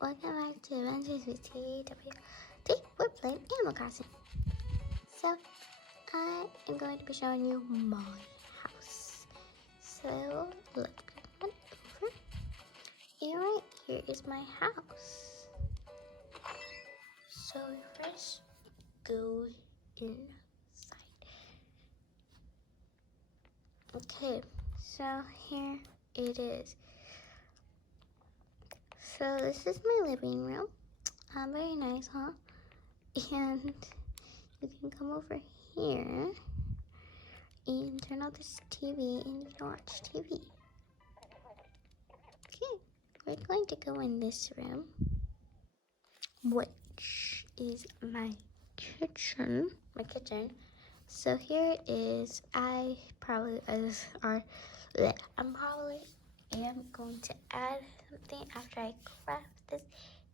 welcome back to Adventures with TW. Today we're playing Animal Crossing. So, I am going to be showing you my house. So, let's go on over. And right here is my house. So, we first go inside. Okay, so here it is. So, this is my living room. Very nice, huh? And you can come over here and turn on this TV and you can watch TV. Okay, we're going to go in this room, which is my kitchen. So here is, I'm probably am going to add something after I craft this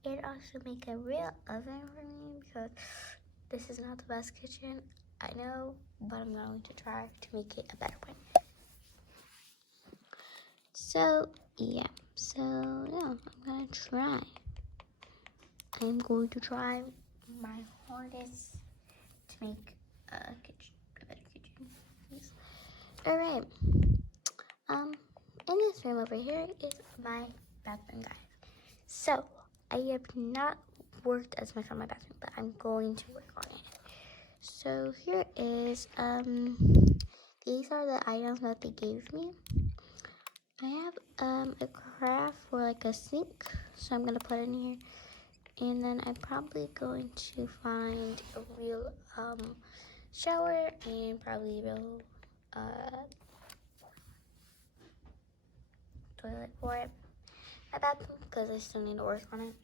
and also make a real oven for me because this is not the best kitchen, I know, but I'm going to try to make it a better one. So, yeah. I'm going to try my hardest to make a better kitchen. Alright. In this room over here is my bathroom, guys. So, I have not worked as much on my bathroom, but I'm going to work on it. So here is, these are the items that they gave me. I have a craft for like a sink, so I'm gonna put it in here. And then I'm probably going to find a real shower and probably a real toilet for it. My bathroom, because I still need to work on it.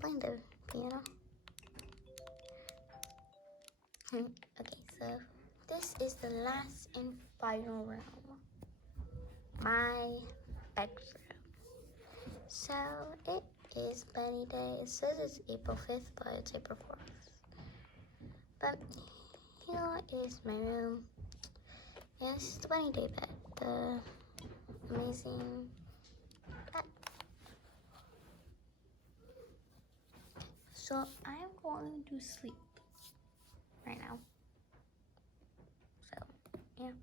Playing the piano. Okay, so this is the last and final room. My bedroom. So it is Bunny Day. It says it's April 5th, but it's April 4th. But here is my room. And this is the Bunny Day bed. The amazing bed. So I'm going to sleep right now. So, yeah.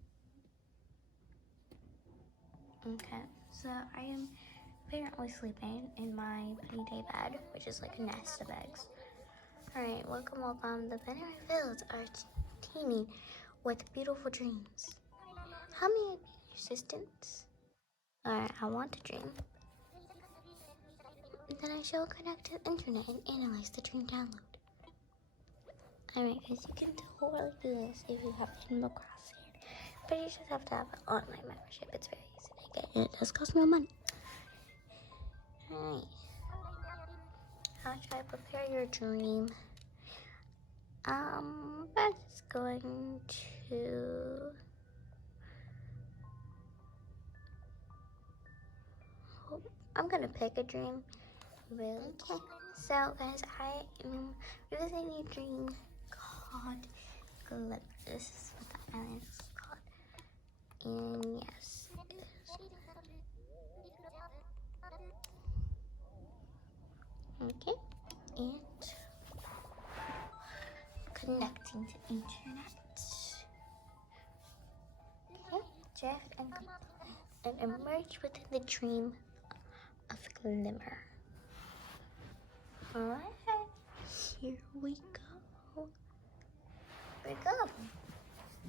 Okay, so I am apparently sleeping in my Bunny Day bed, which is like a nest of eggs. Alright, welcome. The Bunny Fields are teeming with beautiful dreams. How may I be your assistants? Alright, I want to dream. Then I shall connect to the internet and analyze the dream download. Alright guys, you can totally do this if you have Animal Crossing. But you just have to have an online membership. It's very easy to get and it does cost no money. Alright. How should I prepare your dream? I'm just going to I'm gonna pick a dream. Really? Okay. So guys, I am using a dream called Glimmer. This is what the island is called. And yes, it is. Okay. And connecting to internet. Okay. Jeff and emerge within the dream of Glimmer. Alright. Here we go. Here we go.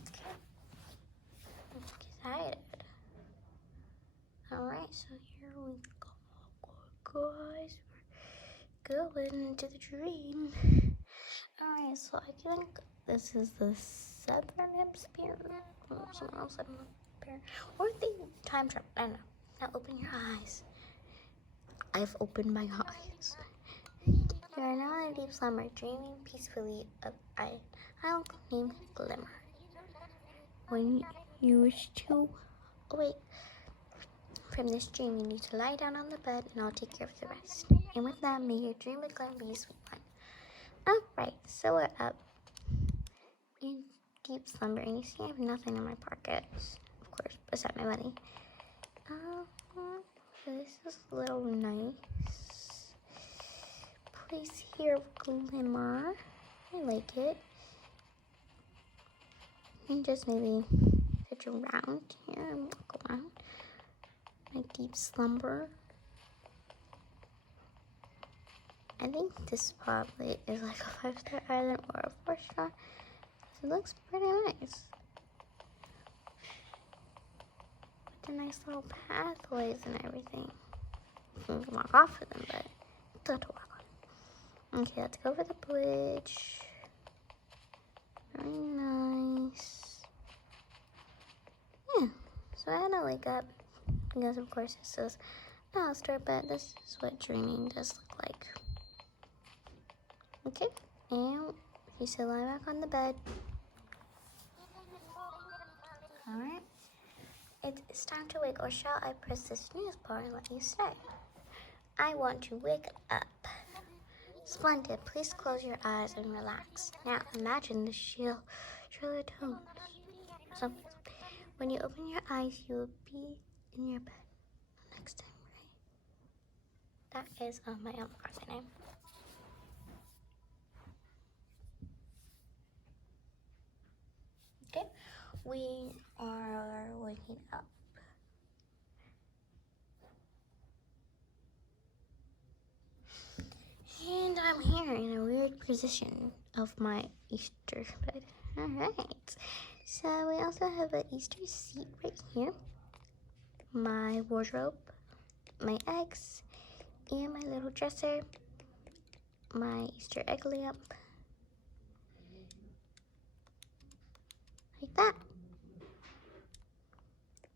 Okay. I'm excited. Alright, so here we go, guys. We're going into the dream. Alright, so I think this is the southern hemisphere. Someone else said hemisphere. Or the time travel. I don't know. Now open your eyes. I've opened my eyes. You are now in a deep slumber, dreaming peacefully of an island named Glimmer. When you wish to awake from this dream, you need to lie down on the bed and I'll take care of the rest. And with that, may your dream of Glimmer be a sweet one. Alright, so we're up in deep slumber, and you see I have nothing in my pockets, of course, besides my money. So this is a little nice place here of glimmer. I like it. And just maybe sit around here and walk around. My deep slumber. I think this probably is like a 5-star island or a 4-star. It looks pretty nice. With the nice little pathways and everything. You can walk off of them, but it's not to walk on. Okay, let's go over the bridge. Very nice. Yeah, so I had to wake up because of course it says Alistair, but this is what dreaming does look like. Okay, and he said lie back on the bed. Alright. It's time to wake, or shall I press the snooze bar and let you stay? I want to wake up. Splendid. Please close your eyes and relax. Now imagine the Sherlock Holmes. Something. When you open your eyes, you will be in your bed next time, right? That is my Arthur name. Okay, we are waking up. And I'm here in a weird position of my Easter bed. Alright, so we also have an Easter seat right here. My wardrobe, my eggs, and my little dresser, my Easter egg lamp, like that.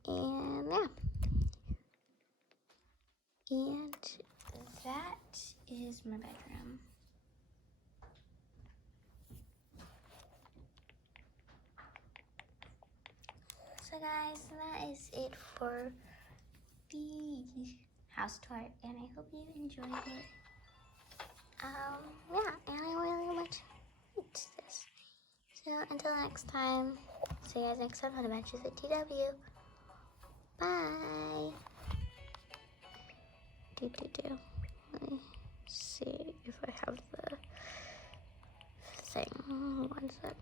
And yeah. And that is my bedroom. So guys, that is it for the house tour, and I hope you enjoyed it. Yeah, and I really much liked this. So until next time, see you guys next time on Adventures with TW. Bye. Let me see if I have the thing. One sec.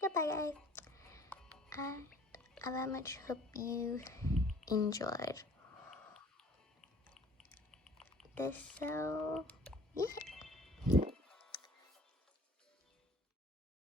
Goodbye, guys. I very much hope you enjoyed this. So, yeah.